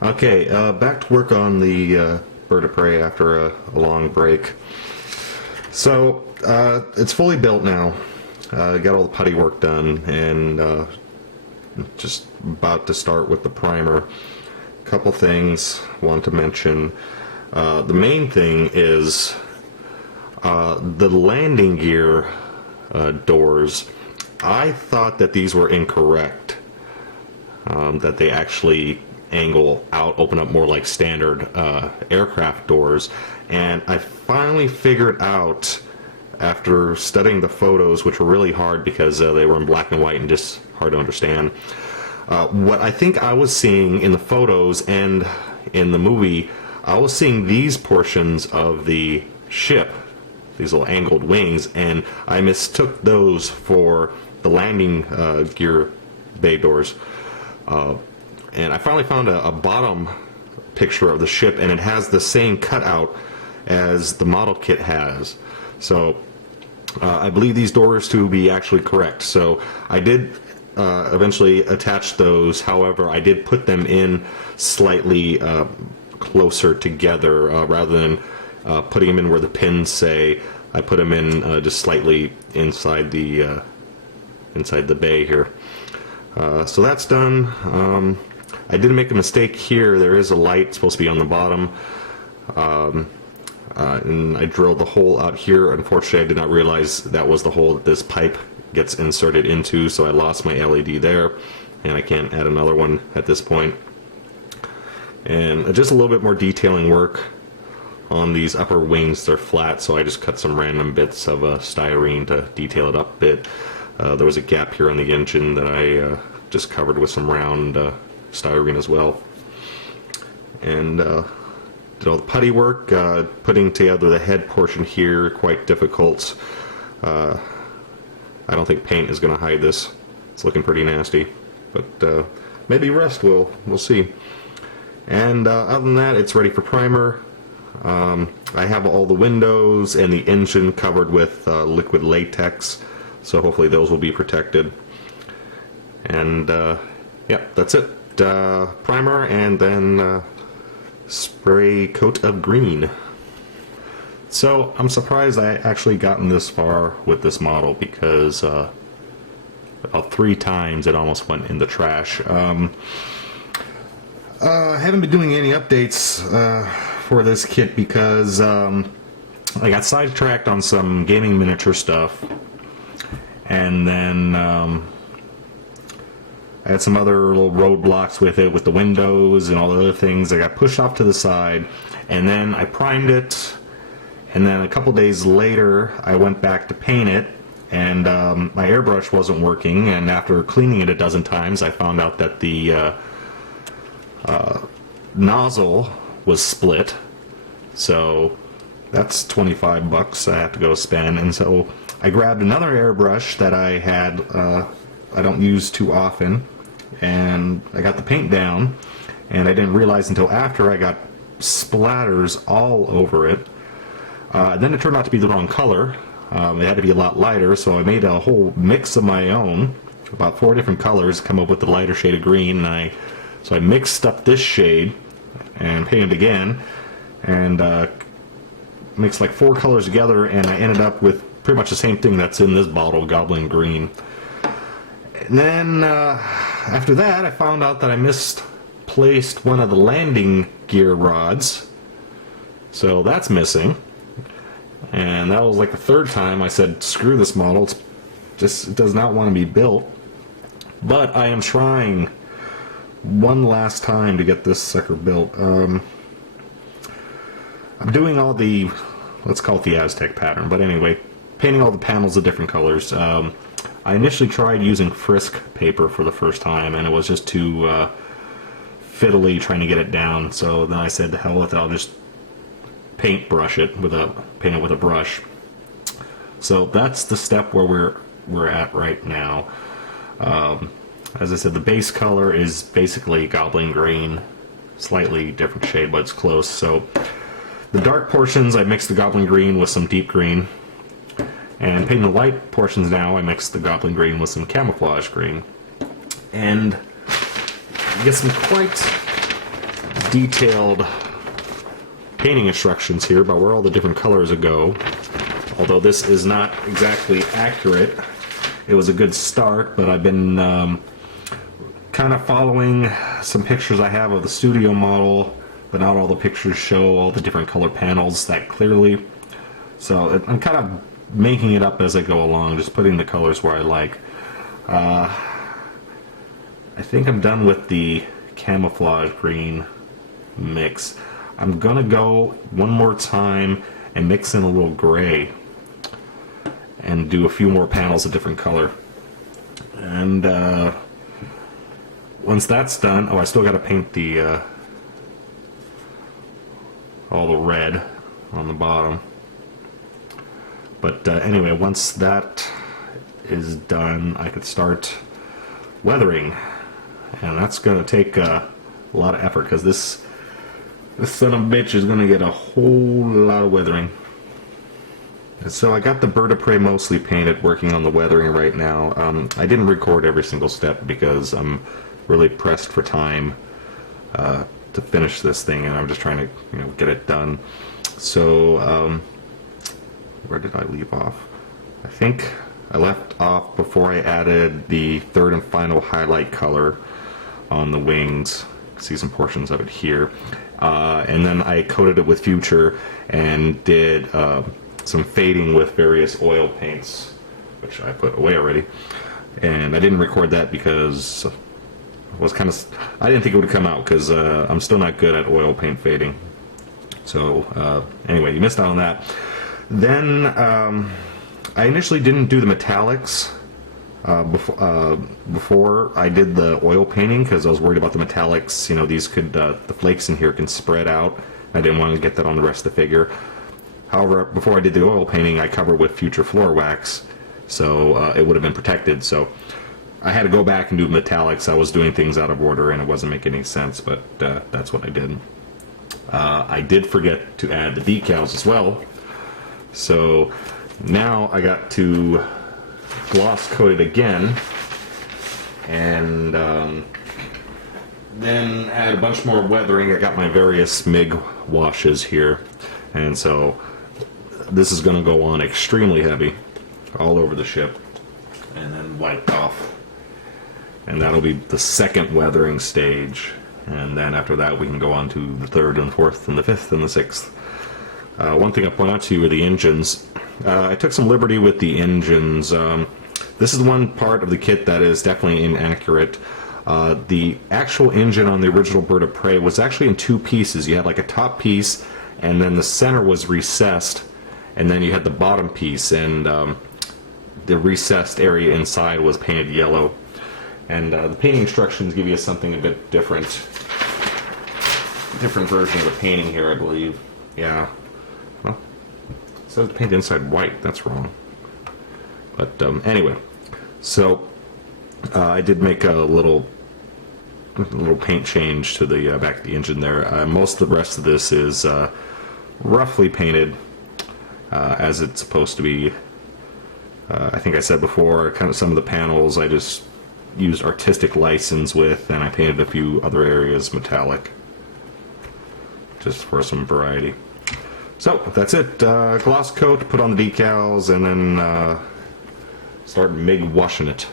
Okay, back to work on the Bird of Prey after a long break. So, it's fully built now. Got all the putty work done, and just about to start with the primer. Couple things I want to mention. The main thing is the landing gear doors. I thought that these were incorrect. That they actually angle out, open up more like standard aircraft doors. And I finally figured out, after studying the photos, which were really hard because they were in black and white and just hard to understand, what I think I was seeing in the photos and in the movie, I was seeing these portions of the ship, these little angled wings, and I mistook those for the landing gear bay doors. And I finally found a bottom picture of the ship, and it has the same cutout as the model kit has. So I believe these doors to be actually correct. So I did eventually attach those. However, I did put them in slightly closer together rather than putting them in where the pins say. I put them in just slightly inside the bay here. So that's done. I did make a mistake here. There is a light supposed to be on the bottom, and I drilled the hole out here. Unfortunately, I did not realize that was the hole that this pipe gets inserted into, so I lost my LED there, and I can't add another one at this point. And just a little bit more detailing work on these upper wings. They're flat, so I just cut some random bits of styrene to detail it up a bit. There was a gap here on the engine that I just covered with some round styrene as well. And did all the putty work, putting together the head portion here, quite difficult. I don't think paint is going to hide this. It's looking pretty nasty, but maybe rust will. We'll see. And other than that, it's ready for primer. I have all the windows and the engine covered with liquid latex, so hopefully those will be protected. And yeah, that's it. Primer and then spray coat of green. So I'm surprised I actually gotten this far with this model, because about 3 times it almost went in the trash. I haven't been doing any updates for this kit because I got sidetracked on some gaming miniature stuff, and then I had some other little roadblocks with it, with the windows and all the other things. I got pushed off to the side, and then I primed it, and then a couple days later I went back to paint it, and my airbrush wasn't working, and after cleaning it a dozen times I found out that the nozzle was split. So that's $25 I have to go spend, and so I grabbed another airbrush that I had I don't use too often, and I got the paint down, and I didn't realize until after I got splatters all over it. Then it turned out to be the wrong color. It had to be a lot lighter, so I made a whole mix of my own, about 4 different colors, come up with the lighter shade of green, and so I mixed up this shade and painted again, and mixed like 4 colors together, and I ended up with pretty much the same thing that's in this bottle, Goblin Green. And then after that I found out that I misplaced one of the landing gear rods, so that's missing. And that was like the 3rd time I said, screw this model, it does not want to be built. But I am trying one last time to get this sucker built. I'm doing all the, let's call it the Aztec pattern, but anyway, painting all the panels of different colors. I initially tried using Frisk paper for the first time, and it was just too fiddly trying to get it down, so then I said, to hell with it, I'll just paint it with a brush. So that's the step where we're at right now. As I said, the base color is basically Goblin Green, slightly different shade, but it's close. So the dark portions, I mixed the Goblin Green with some deep green, and painting the light portions now, I mixed the Goblin Green with some camouflage green, and you get some quite detailed painting instructions here about where all the different colors go. Although this is not exactly accurate, it was a good start, but I've been kind of following some pictures I have of the studio model, but not all the pictures show all the different color panels that clearly. So I'm kind of making it up as I go along, just putting the colors where I like. I think I'm done with the camouflage green mix. I'm gonna go one more time and mix in a little gray and do a few more panels of different color. And once that's done, oh, I still got to paint the all the red on the bottom. But anyway, once that is done, I could start weathering, and that's going to take a lot of effort because this son of a bitch is going to get a whole lot of weathering. And so I got the bird of prey mostly painted, working on the weathering right now. I didn't record every single step because I'm really pressed for time to finish this thing, and I'm just trying to, you know, get it done. So where did I leave off? I think I left off before I added the third and final highlight color on the wings. See some portions of it here. And then I coated it with Future and did some fading with various oil paints, which I put away already. And I didn't record that because I was I didn't think it would come out because I'm still not good at oil paint fading. So anyway, you missed out on that. Then I initially didn't do the metallics before I did the oil painting because I was worried about the metallics. You know, these could the flakes in here can spread out. I didn't want to get that on the rest of the figure. However, before I did the oil painting, I covered with Future floor wax, so it would have been protected. So I had to go back and do metallics. I was doing things out of order and it wasn't making any sense, but that's what I did. I did forget to add the decals as well. So now I got to gloss coat it again, and then add a bunch more weathering. I got my various MIG washes here, and so this is going to go on extremely heavy all over the ship and then wiped off, and that'll be the second weathering stage, and then after that we can go on to the third and fourth and the fifth and the sixth. One thing I point out to you are the engines. I took some liberty with the engines. This is the one part of the kit that is definitely inaccurate. The actual engine on the original Bird of Prey was actually in two pieces. You had like a top piece, and then the center was recessed, and then you had the bottom piece, and the recessed area inside was painted yellow. And the painting instructions give you something a bit different. Different version of the painting here, I believe. Yeah. Well, it says paint inside white. That's wrong. But anyway, so I did make a little paint change to the back of the engine there. Most of the rest of this is roughly painted as it's supposed to be. I think I said before, kind of some of the panels I just used artistic license with, and I painted a few other areas metallic, just for some variety. So that's it. Gloss coat, put on the decals, and then start MIG washing it.